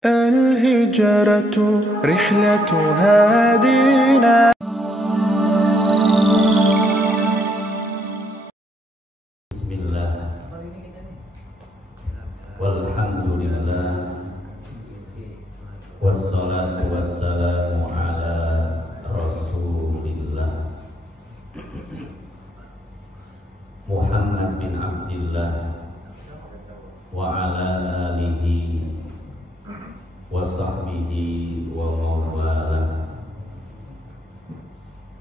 الهجرة رحلة هادينا. بسم الله والحمد لله والصلاة والسلام على رسول الله محمد بن عبد الله وعلى آله وصحبه ومواله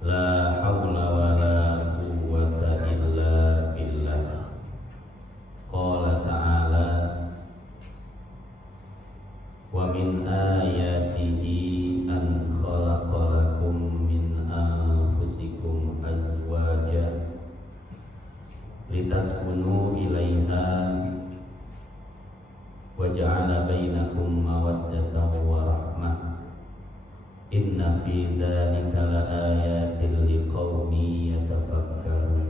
لا حول ولا قوة إلا بالله. قال تعالى ومن آياته أن خلق لكم من أنفسكم أزواجا لتسكنوا إليها وجعل بينكم مودة ورحمة إن في ذلك لآيات لقوم يتفكرون.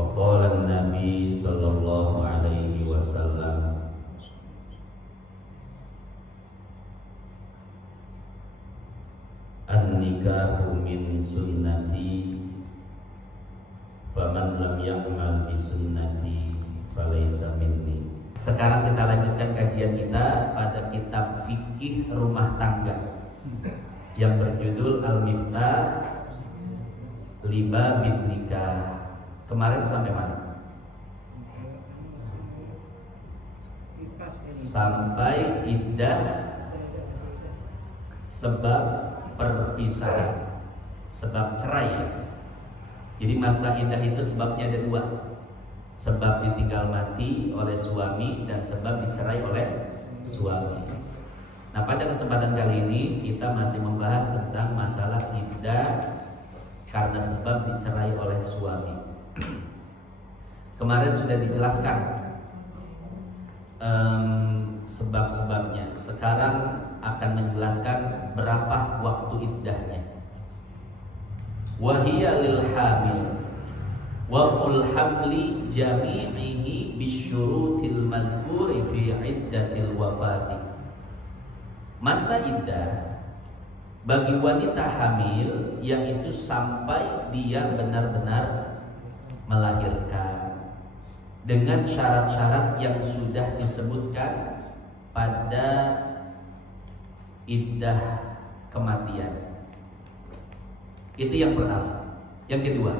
وقال النبي صلى الله عليه وسلم النكاح من سنتي فمن لم يعمل بسنتي فليس مني. Sekarang kita lanjutkan kajian kita pada kitab fikih rumah tangga yang berjudul Al-Miftah Liba bin Nikah. Kemarin sampai mana? Sampai iddah sebab perpisahan, sebab cerai. Jadi masa iddah itu sebabnya ada dua. Sebab ditinggal mati oleh suami dan sebab dicerai oleh suami. Nah, pada kesempatan kali ini kita masih membahas tentang masalah iddah karena sebab dicerai oleh suami. Kemarin sudah dijelaskan sebab-sebabnya. Sekarang akan menjelaskan berapa waktu iddahnya. Wahiyya lil hamil waqul hamli jami'ihi bisyurutil madhkuri fi iddatil wafati. Masa iddah bagi wanita hamil yaitu sampai dia benar-benar melahirkan dengan syarat-syarat yang sudah disebutkan pada iddah kematian. Itu yang pertama. Yang kedua,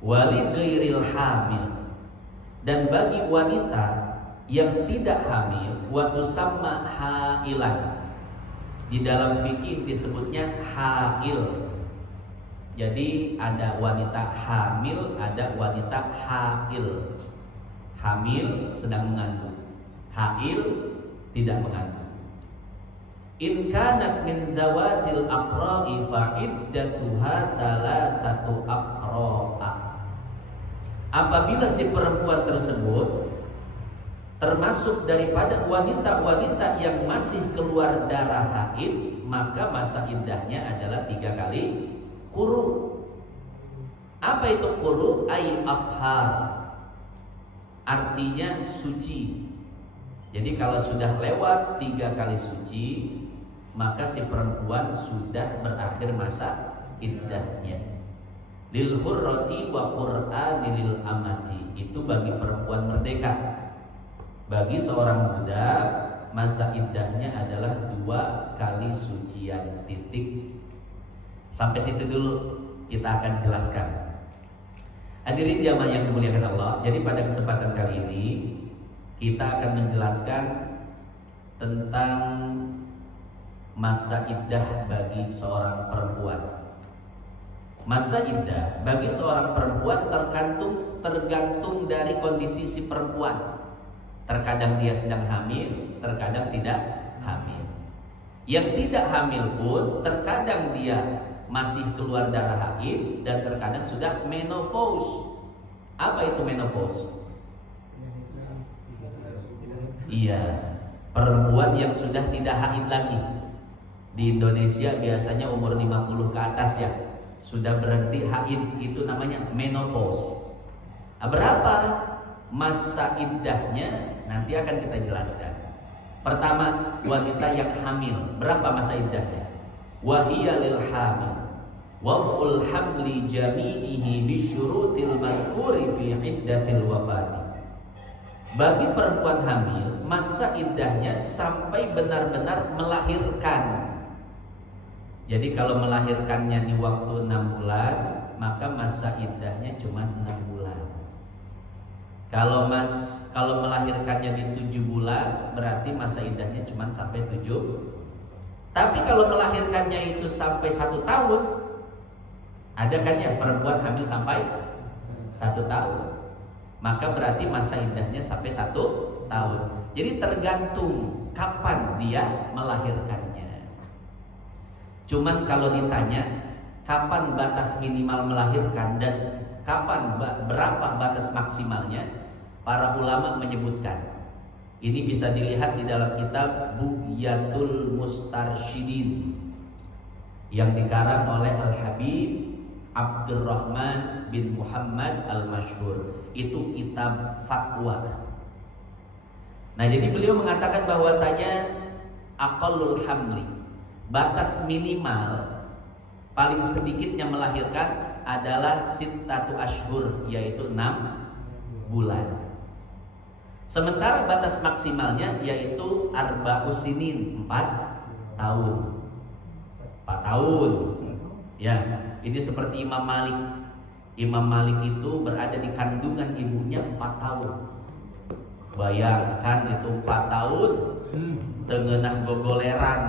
wali ghairil hamil, dan bagi wanita yang tidak hamil, wa tusamma hailan. Di dalam fikih disebutnya hail. Jadi ada wanita hamil, ada wanita hail. Hamil sedang mengandung, hail tidak mengandung. In kanat min zawatil aqra'i fa iddatuha salasatu aqra'a. Apabila si perempuan tersebut termasuk daripada wanita-wanita yang masih keluar darah haid, maka masa iddahnya adalah 3 kali quru. Apa itu quru? Ai athhar, artinya suci. Jadi kalau sudah lewat 3 kali suci, maka si perempuan sudah berakhir masa iddahnya. Lil hurrati wa qur'ani lil amati, itu bagi perempuan merdeka. Bagi seorang budak masa iddahnya adalah 2 kali sucian, titik. Sampai situ dulu kita akan jelaskan. Hadirin jamaah yang dimuliakan Allah, jadi pada kesempatan kali ini kita akan menjelaskan tentang masa iddah bagi seorang perempuan. Masa iddah bagi seorang perempuan tergantung dari kondisi si perempuan. Terkadang dia sedang hamil, terkadang tidak hamil. Yang tidak hamil pun terkadang dia masih keluar darah haid dan terkadang sudah menopause. Apa itu menopause? Iya, perempuan yang sudah tidak haid lagi. Di Indonesia biasanya umur 50 ke atas ya, sudah berhenti haid, itu namanya menopause. Berapa masa iddahnya nanti akan kita jelaskan. Pertama, wanita yang hamil. Berapa masa iddahnya? Wahiya lil hamil wad'ul hamli jami'ihi bisyurutil madhkuri fi iddatil wafati. Bagi perempuan hamil, masa iddahnya sampai benar-benar melahirkan. Jadi kalau melahirkannya di waktu 6 bulan, maka masa iddahnya cuma 6 bulan. Kalau melahirkannya di 7 bulan, berarti masa iddahnya cuma sampai 7. Tapi kalau melahirkannya itu sampai 1 tahun, ada kan ya perempuan hamil sampai 1 tahun, maka berarti masa iddahnya sampai 1 tahun. Jadi tergantung kapan dia melahirkannya. Cuman kalau ditanya kapan batas minimal melahirkan dan kapan berapa batas maksimalnya, para ulama menyebutkan. Ini bisa dilihat di dalam kitab Bughyatul Mustarsyidin yang dikarang oleh Al-Habib Abdurrahman bin Muhammad Al-Masyhur. Itu kitab fatwa. Nah, jadi beliau mengatakan bahwasanya aqallul hamli, batas minimal paling sedikitnya melahirkan adalah sittatu ashhur, yaitu 6 bulan. Sementara batas maksimalnya yaitu arba'u sinin, 4 tahun. 4 tahun. Ya, ini seperti Imam Malik. Imam Malik itu berada di kandungan ibunya 4 tahun. Bayangkan itu 4 tahun tengenah gogoleran.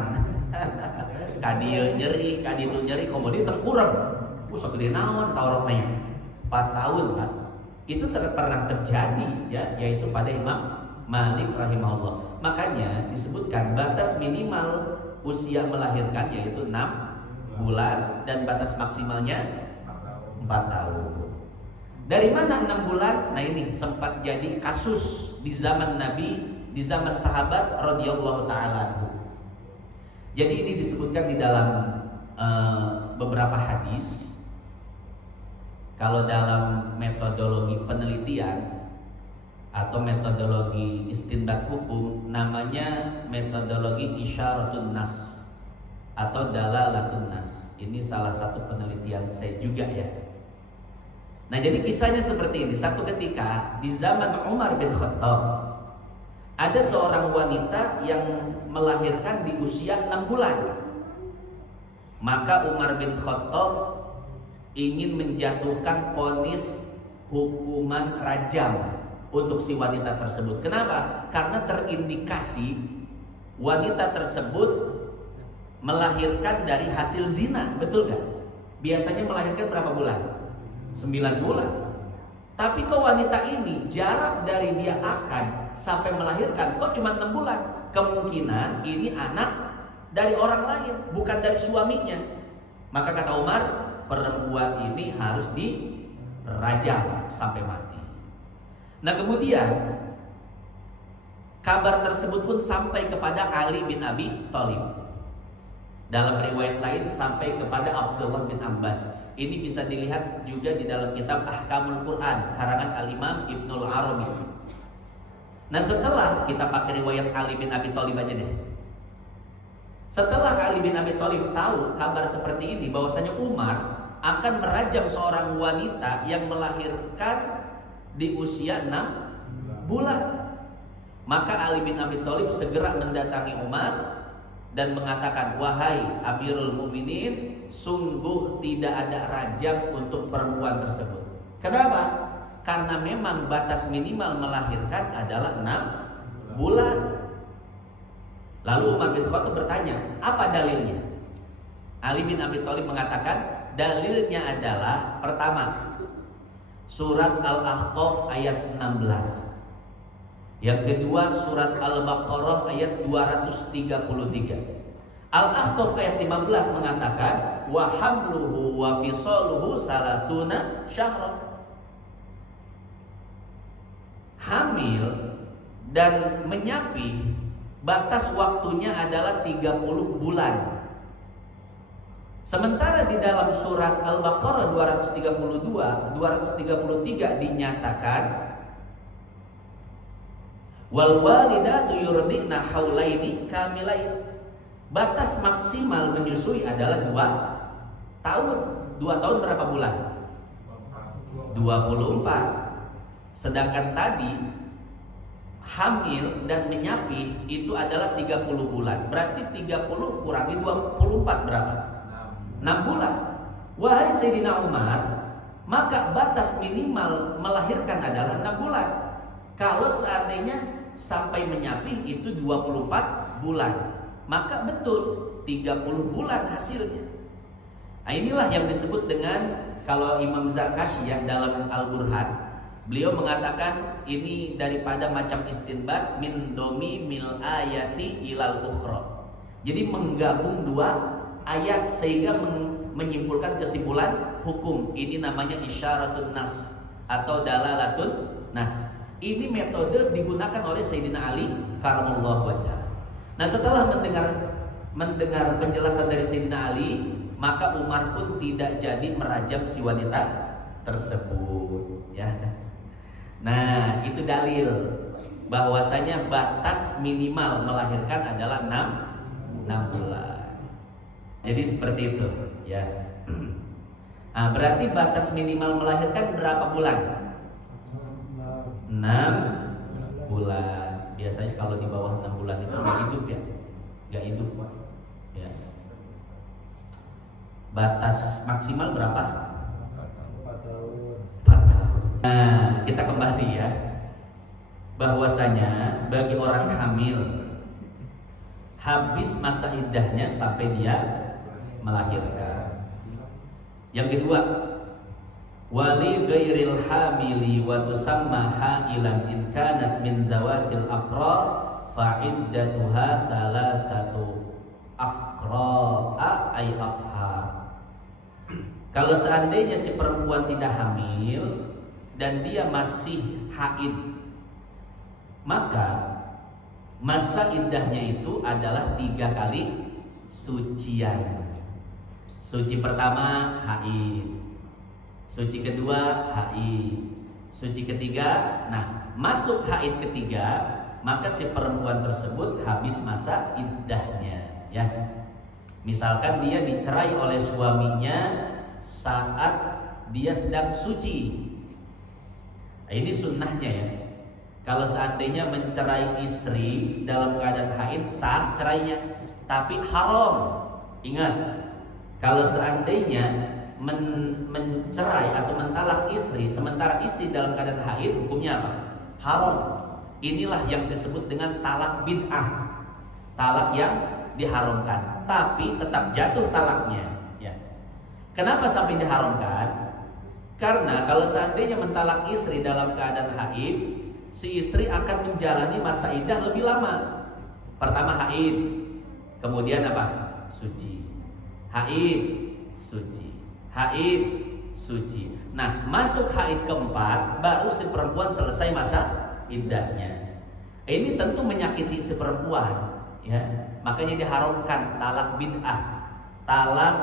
Kadieu nyeri, kadieu nyeri, kemudian tengkurang. Segede naon tawaroknya. 4 tahun, Pak. Itu pernah terjadi ya, yaitu pada Imam Malik rahimahullah. Makanya disebutkan batas minimal usia melahirkan yaitu 6 bulan dan batas maksimalnya 4 tahun. Dari mana 6 bulan? Nah, ini sempat jadi kasus di zaman Nabi, di zaman sahabat radhiyallahu taala. Jadi ini disebutkan di dalam beberapa hadis. Kalau dalam metodologi penelitian atau metodologi istinbat hukum, namanya metodologi isyaratun nas atau dalalatun nas. Ini salah satu penelitian saya juga ya. Nah, jadi kisahnya seperti ini. Satu ketika di zaman Umar bin Khattab, ada seorang wanita yang melahirkan di usia 6 bulan. Maka Umar bin Khattab ingin menjatuhkan vonis hukuman rajam untuk si wanita tersebut. Kenapa? Karena terindikasi wanita tersebut melahirkan dari hasil zina, betul gak? Biasanya melahirkan berapa bulan? 9 bulan. Tapi kok wanita ini jarak dari dia akan sampai melahirkan kok cuma 6 bulan? Kemungkinan ini anak dari orang lain, bukan dari suaminya. Maka kata Umar, perempuan ini harus dirajam sampai mati. Nah, kemudian kabar tersebut pun sampai kepada Ali bin Abi Thalib. Dalam riwayat lain sampai kepada Abdullah bin Abbas. Ini bisa dilihat juga di dalam kitab Ahkamul Quran karangan Al-Imam Ibnul Arabi. Nah, setelah kita pakai riwayat Ali bin Abi Thalib aja deh. Setelah Ali bin Abi Thalib tahu kabar seperti ini, bahwasanya Umar akan merajam seorang wanita yang melahirkan di usia 6 bulan. Maka Ali bin Abi Thalib segera mendatangi Umar dan mengatakan, "Wahai Amirul Mukminin, sungguh tidak ada rajam untuk perempuan tersebut." Kenapa? Karena memang batas minimal melahirkan adalah 6 bulan. Lalu Umar bin Khattab bertanya, "Apa dalilnya?" Ali bin Abi Thalib mengatakan, dalilnya adalah pertama, surat Al-Ahqaf ayat 16. Yang kedua, surat Al-Baqarah ayat 233. Al-Ahqaf ayat 15 mengatakan, "Wa hamluhu wa fisaluhu salasuna syahran." Hamil dan menyapih batas waktunya adalah 30 bulan. Sementara di dalam surat Al-Baqarah 233 dinyatakan Wal walidatu yurdi'na haulaini kamilain. Batas maksimal menyusui adalah 2 tahun. 2 tahun berapa bulan? 24. Sedangkan tadi hamil dan menyapih itu adalah 30 bulan. Berarti 30 kurangi 24 berapa? 6 bulan. Wahai Sayyidina Umar, maka batas minimal melahirkan adalah 6 bulan. Kalau seandainya sampai menyapih itu 24 bulan, maka betul 30 bulan hasilnya. Nah, inilah yang disebut dengan, kalau Imam Zarkasyah dalam Al-Burhan, beliau mengatakan ini daripada macam istinbat min domi mil ayati ilal ukhra. Jadi menggabung 2 ayat sehingga menyimpulkan kesimpulan hukum. Ini namanya isyaratun nas atau dalalatun nas. Ini metode digunakan oleh Sayyidina Ali karamallahu wajhah. Nah, setelah mendengar penjelasan dari Sayyidina Ali, maka Umar pun tidak jadi merajam si wanita tersebut, ya. Nah, itu dalil bahwasanya batas minimal melahirkan adalah 6 bulan. Jadi seperti itu, ya. Nah, berarti batas minimal melahirkan berapa bulan? 6 bulan. Biasanya kalau di bawah 6 bulan itu nggak hidup, ya, nggak hidup, ya. Batas maksimal berapa? 4 tahun. Nah, kita kembali, ya, bahwasanya bagi orang hamil habis masa iddahnya sampai dia melahirkan. Yang kedua, wali ghairil hamili wa tusamma hailan in kanat min zawatil aqra fa iddatuha salasatu aqra ay afhar. Kalau seandainya si perempuan tidak hamil dan dia masih haid, maka masa iddahnya itu adalah 3 kali sucian. Suci pertama haid, suci kedua haid, suci ketiga. Nah, masuk haid ketiga, maka si perempuan tersebut habis masa iddahnya, ya. Misalkan dia dicerai oleh suaminya saat dia sedang suci. Nah, ini sunnahnya, ya. Kalau seandainya mencerai istri dalam keadaan haid, sah cerainya, tapi haram. Ingat, kalau seandainya mencerai atau mentalak istri sementara istri dalam keadaan haid, hukumnya apa? Haram. Inilah yang disebut dengan talak bid'ah, talak yang diharamkan, tapi tetap jatuh talaknya, ya. Kenapa sampai diharamkan? Karena kalau seandainya mentalak istri dalam keadaan haid, si istri akan menjalani masa iddah lebih lama. Pertama haid, kemudian apa? Suci. Haid, suci. Haid, suci. Nah, masuk haid keempat, baru si perempuan selesai masa iddahnya. Ini tentu menyakiti si perempuan, ya. Makanya diharamkan talak bid'ah, talak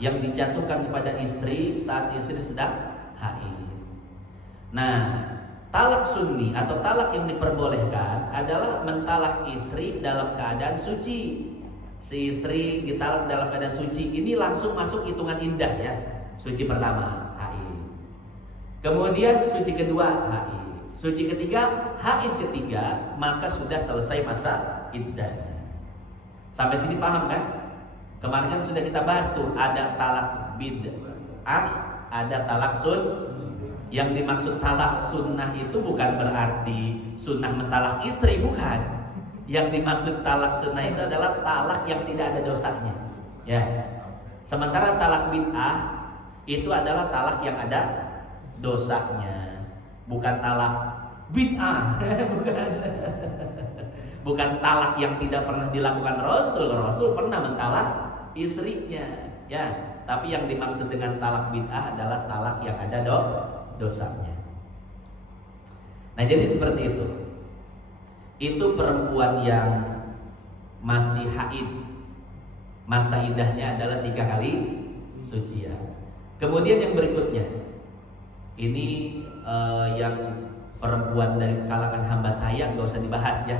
yang dijatuhkan kepada istri saat istri sedang haid. Nah, talak sunni atau talak yang diperbolehkan adalah mentalak istri dalam keadaan suci. Si istri ditalak dalam keadaan suci, ini langsung masuk hitungan iddah, ya. Suci pertama haid, kemudian suci kedua haid, suci ketiga haid ketiga, maka sudah selesai masa iddahnya. Sampai sini paham kan? Kemarin kan sudah kita bahas tuh, ada talak bid'ah, ada talak sun. Yang dimaksud talak sunnah itu bukan berarti sunnah mentalak istri, bukan. Yang dimaksud talak sunnah itu adalah talak yang tidak ada dosanya, ya. Sementara talak bid'ah itu adalah talak yang ada dosanya, bukan talak bid'ah. Bukan talak yang tidak pernah dilakukan Rasul. Rasul pernah mentalak istrinya, ya. Tapi yang dimaksud dengan talak bid'ah adalah talak yang ada dosanya. Nah, jadi seperti itu. Itu perempuan yang masih haid, masa iddahnya adalah 3 kali sucian. Kemudian yang berikutnya, ini yang perempuan dari kalangan hamba saya nggak usah dibahas ya,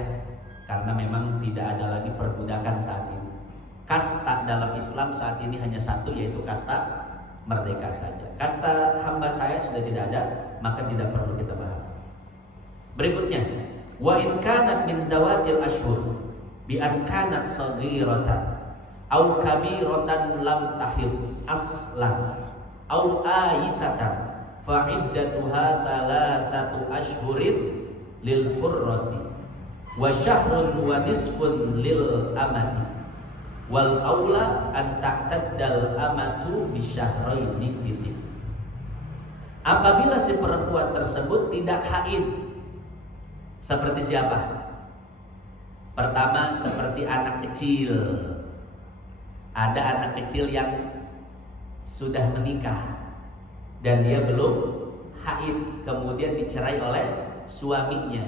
karena memang tidak ada lagi perbudakan saat ini. Kasta dalam Islam saat ini hanya satu, yaitu kasta merdeka saja. Kasta hamba saya sudah tidak ada, maka tidak perlu kita bahas. Berikutnya, wa in kanat min zawatil ashhur bi an kanat saghiratan au kabiratan lam tahid aslan au aisatan fa iddatuha thalathatu ashhurin lil hurrati wa syahrun wa nisfun lil amati wal aula an ta'taddal amatu bi syahraini bidin. Apabila si perempuan tersebut tidak haid, seperti siapa? Pertama, seperti anak kecil. Ada anak kecil yang sudah menikah dan dia belum haid, kemudian dicerai oleh suaminya.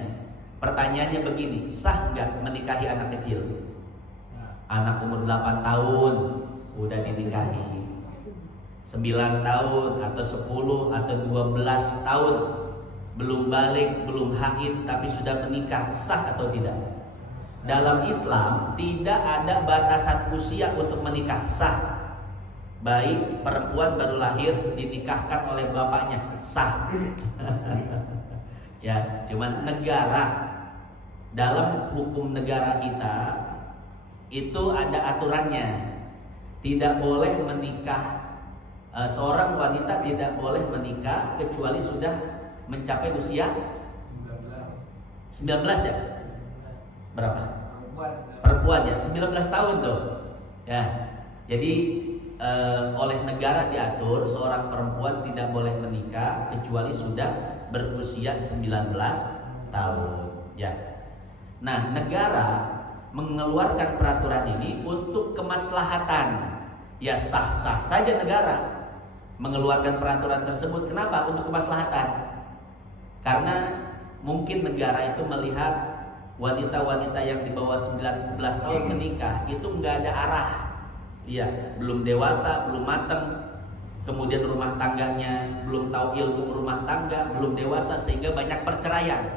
Pertanyaannya begini, sah nggak menikahi anak kecil? Anak umur 8 tahun udah dinikahi, 9 tahun atau 10 atau 12 tahun belum balik, belum haid tapi sudah menikah, sah atau tidak? Dalam Islam tidak ada batasan usia untuk menikah, sah. Baik perempuan baru lahir dinikahkan oleh bapaknya, sah. Ya, cuman negara, dalam hukum negara kita itu ada aturannya. Tidak boleh menikah, seorang wanita tidak boleh menikah kecuali sudah mencapai usia 19 ya? Berapa? Perempuan ya, 19 tahun tuh. Ya. Jadi oleh negara diatur seorang perempuan tidak boleh menikah kecuali sudah berusia 19 tahun, ya. Nah, negara mengeluarkan peraturan ini untuk kemaslahatan. Ya, sah-sah saja negara mengeluarkan peraturan tersebut. Kenapa? Untuk kemaslahatan. Karena mungkin negara itu melihat wanita-wanita yang di bawah 19 tahun menikah itu nggak ada arah, ya, belum dewasa, belum matang, kemudian rumah tangganya belum tahu ilmu rumah tangga, belum dewasa, sehingga banyak perceraian.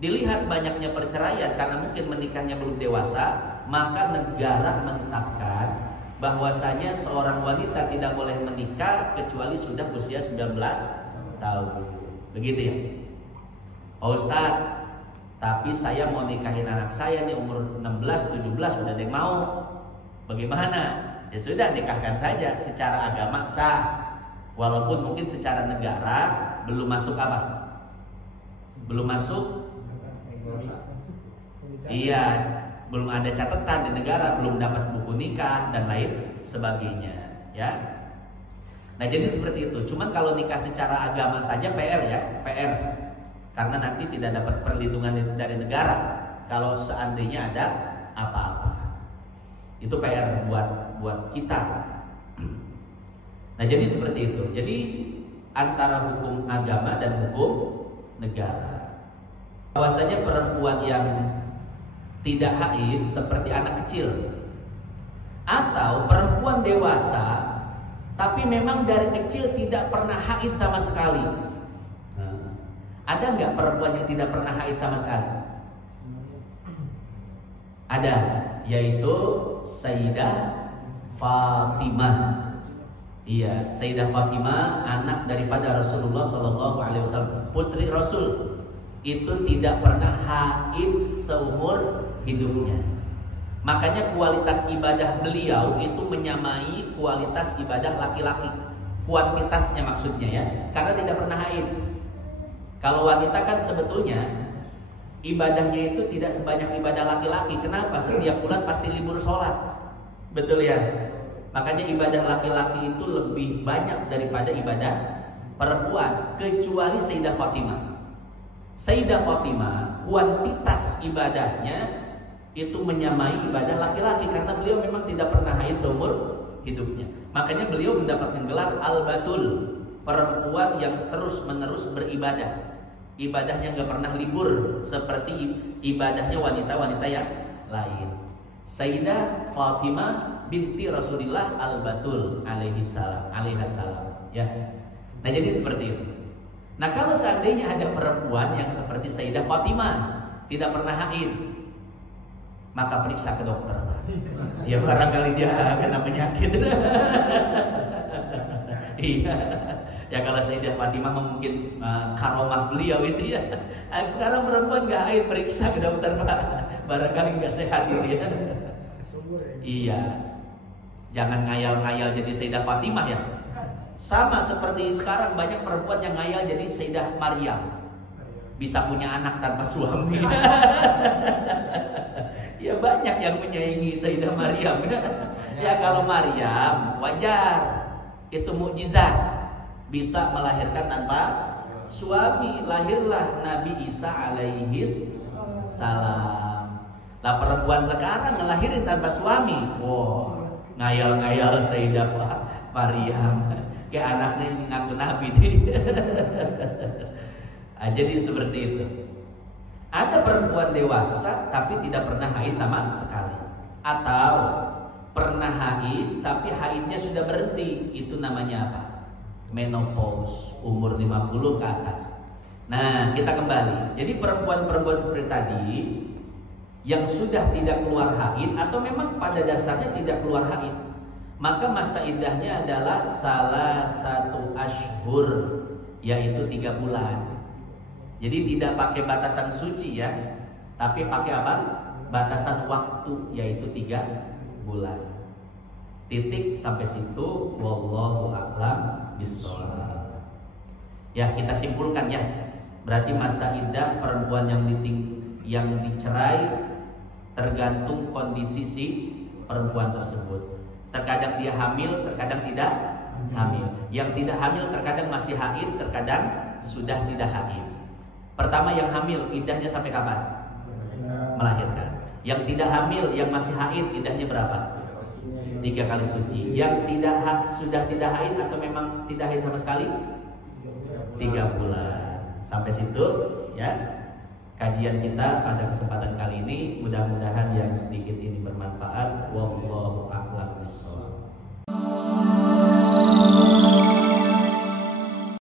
Dilihat banyaknya perceraian karena mungkin menikahnya belum dewasa, maka negara menetapkan bahwasanya seorang wanita tidak boleh menikah kecuali sudah usia 19 tahun. Begitu ya? Pak Ustadz, tapi saya mau nikahin anak saya nih umur 16, 17 sudah ada yang mau. Bagaimana? Ya sudah, nikahkan saja, secara agama sah. Walaupun mungkin secara negara belum masuk apa? Belum masuk. Iya, belum ada catatan di negara, belum dapat buku nikah dan lain sebagainya, ya. Nah, jadi seperti itu. Cuman kalau nikah secara agama saja PR ya, PR. Karena nanti tidak dapat perlindungan dari negara kalau seandainya ada apa-apa. Itu PR buat kita. Nah, jadi seperti itu. Jadi antara hukum agama dan hukum negara. Bahwasanya perempuan yang tidak haid seperti anak kecil atau perempuan dewasa tapi memang dari kecil tidak pernah haid sama sekali. Ada nggak perempuan yang tidak pernah haid sama sekali? Ada, yaitu Sayyidah Fatimah. Iya, Sayyidah Fatimah, anak daripada Rasulullah SAW, putri Rasul, itu tidak pernah haid seumur hidupnya. Makanya kualitas ibadah beliau itu menyamai kualitas ibadah laki-laki. Kuantitasnya maksudnya ya, karena tidak pernah haid. Kalau wanita kan sebetulnya ibadahnya itu tidak sebanyak ibadah laki-laki. Kenapa? Setiap bulan pasti libur sholat. Betul ya? Makanya ibadah laki-laki itu lebih banyak daripada ibadah perempuan, kecuali Sayyidah Fatimah. Sayyidah Fatimah kuantitas ibadahnya itu menyamai ibadah laki-laki karena beliau memang tidak pernah haid seumur hidupnya. Makanya beliau mendapatkan gelar Al-Batul, perempuan yang terus-menerus beribadah. Ibadahnya nggak pernah libur seperti ibadahnya wanita-wanita yang lain. Sayyidah Fatimah binti Rasulullah Al-Batul alaihissalam, ya. Nah, jadi seperti itu. Nah kalau seandainya ada perempuan yang seperti Sayyidah Fatimah tidak pernah haid, maka periksa ke dokter. Ya barangkali dia kena penyakit. Iya. Ya kalau Sayyidah Fatimah mungkin karomah beliau itu ya. Sekarang perempuan nggak haid, periksa ke dokter Pak. Barangkali nggak sehat gitu ya. Iya. Jangan ngayal-ngayal jadi Sayyidah Fatimah ya. Sama seperti sekarang banyak perempuan yang ngayal jadi Sayyidah Maryam, bisa punya anak tanpa suami. Ya banyak yang menyaingi Sayyidah Maryam. Ya kalau Maryam wajar, itu mukjizat, bisa melahirkan tanpa suami. Lahirlah Nabi Isa alaihi salam. Lah perempuan sekarang ngelahirin tanpa suami. Wow, ngayal-ngayal Sayyidah Maryam. Kayak anaknya ngaku nabi. Jadi seperti itu. Ada perempuan dewasa tapi tidak pernah haid sama sekali, atau pernah haid tapi haidnya sudah berhenti. Itu namanya apa? Menopause, umur 50 ke atas. Nah kita kembali. Jadi perempuan-perempuan seperti tadi yang sudah tidak keluar haid atau memang pada dasarnya tidak keluar haid, maka masa iddahnya adalah salah satu ashhur, yaitu 3 bulan. Jadi tidak pakai batasan suci ya, tapi pakai apa? Batasan waktu, yaitu 3 bulan. Titik sampai situ. Wallahu a'lam bishawab. Ya kita simpulkan ya. Berarti masa iddah perempuan yang dicerai tergantung kondisi si perempuan tersebut. Terkadang dia hamil, terkadang tidak hamil. Yang tidak hamil terkadang masih haid, terkadang sudah tidak haid. Pertama yang hamil, iddahnya sampai kapan? Melahirkan. Yang tidak hamil, yang masih haid, iddahnya berapa? 3 kali suci. Yang sudah tidak haid atau memang tidak haid sama sekali? 3 bulan. Sampai situ ya kajian kita pada kesempatan kali ini. Mudah-mudahan yang sedikit ini bermanfaat. Wallahu